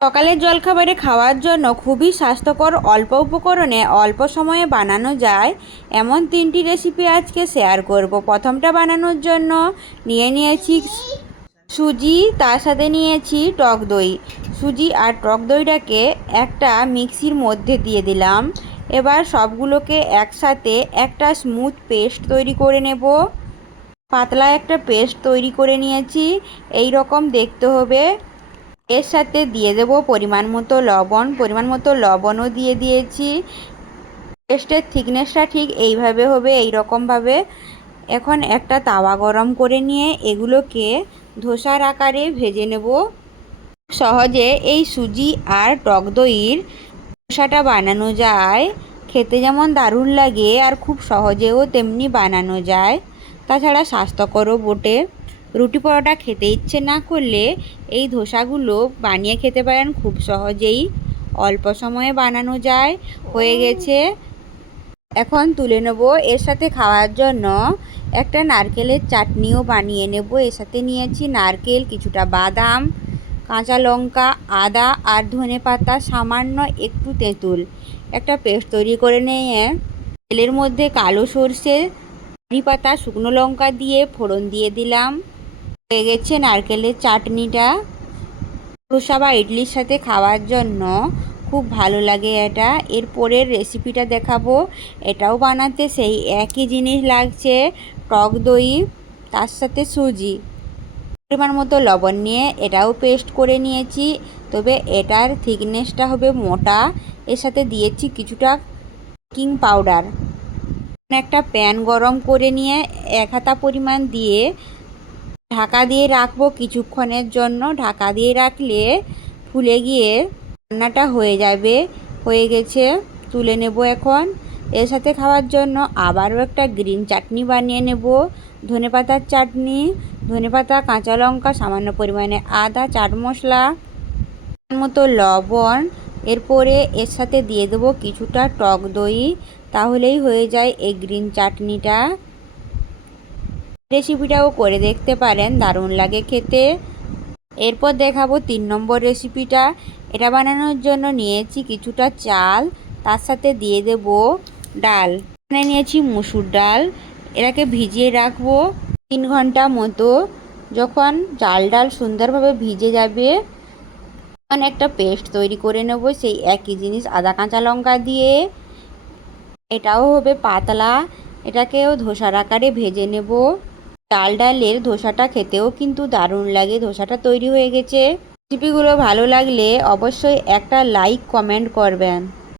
সকালের জলখাবারে খাওয়ার জন্য খুবই স্বাস্থ্যকর, অল্প উপকরণে অল্প সময়ে বানানো যায় এমন তিনটি রেসিপি আজকে শেয়ার করব। প্রথমটা বানানোর জন্য নিয়েছি সুজি, তার সাথে নিয়েছি টক দই। সুজি আর টক দইটাকে একটা মিক্সির মধ্যে দিয়ে দিলাম। এবার সবগুলোকে একসাথে একটা স্মুথ পেস্ট তৈরি করে নেব। পাতলা একটা পেস্ট তৈরি করে নিয়েছি, এই রকম দেখতে হবে। এর সাথে দিয়ে দেব পরিমাণ মতো লবণ, পরিমাণ মতো লবণও দিয়ে দিয়েছি। পেস্টের থিকনেসটা ঠিক এইভাবে হবে, এই রকমভাবে। এখন একটা তাওয়া গরম করে নিয়ে এগুলোকে ধোসার আকারে ভেজে নেব। সহজে এই সুজি আর টক দইয়ের ধোসাটা বানানো যায়, খেতে যেমন দারুণ লাগে আর খুব সহজেও তেমনি বানানো যায়। তাছাড়া স্বাস্থ্যকরও বটে। রুটি পরোটা খেতে ইচ্ছে না করলে এই ধোসাগুলো বানিয়ে খেতে পারেন খুব সহজেই, অল্প সময়ে বানানো যায়। হয়ে গেছে, এখন তুলে নেব। এর সাথে খাওয়ার জন্য একটা নারকেলের চাটনিও বানিয়ে নেব। এর সাথে নিয়েছি নারকেল, কিছুটা বাদাম, কাঁচা লঙ্কা, আদা আর ধনেপাতা, সামান্য একটু তেঁতুল। একটা পেস্ট তৈরি করে নিয়ে তেলের মধ্যে কালো সর্ষে, কারি পাতা, শুকনো লঙ্কা দিয়ে ফোড়ন দিয়ে দিলাম। হয়ে গেছে নারকেলের চাটনিটা। ধোসা বা ইডলির সাথে খাওয়ার জন্য খুব ভালো লাগে এটা। এরপরের রেসিপিটা দেখাবো, এটাও বানাতে সেই একই জিনিস লাগছে, টক দই, তার সাথে সুজি। পরিমাণ মতো লবণ নিয়ে এটাও পেস্ট করে নিয়েছি, তবে এটার থিকনেসটা হবে মোটা। এর সাথে দিয়েছি কিছুটা বেকিং পাউডার। একটা প্যান গরম করে নিয়ে 1 হাতা পরিমাণ দিয়ে ঢাকা দিয়ে রাখবো কিছুক্ষণের জন্য। ঢাকা দিয়ে রাখলে ফুলে গিয়ে রান্নাটা হয়ে যাবে। হয়ে গেছে, তুলে নেব এখন। এর সাথে খাওয়ার জন্য আবারও একটা গ্রিন চাটনি বানিয়ে নেব, ধনেপাতার চাটনি। ধনেপাতা, কাঁচা লঙ্কা, সামান্য পরিমাণে আদা, চাট মশলা, মতো লবণ। এরপরে এর সাথে দিয়ে দেবো কিছুটা টক দই, তাহলেই হয়ে যায় এই গ্রিন চাটনিটা। রেসিপিটাও করে দেখতে পারেন, দারুণ লাগে খেতে। এরপর দেখাবো 3 নম্বর রেসিপিটা। এটা বানানোর জন্য নিয়েছি কিছুটা চাল, তার সাথে দিয়ে দেব ডাল। এখানে নিয়েছি মুসুর ডাল। এটাকে ভিজিয়ে রাখবো 3 ঘন্টা মতো। যখন চাল ডাল সুন্দরভাবে ভিজে যাবে তখন একটা পেস্ট তৈরি করে নেব সেই একই জিনিস, আদা কাঁচা লঙ্কা দিয়ে। এটাও হবে পাতলা, এটাকেও ধোসার আকারে ভেজে নেব। চাল ডালের ধোসাটা খেতেও কিন্তু দারুণ লাগে। ধোসাটা তৈরি হয়ে গেছে। রেসিপিগুলো ভালো লাগলে অবশ্যই একটা লাইক কমেন্ট করবেন।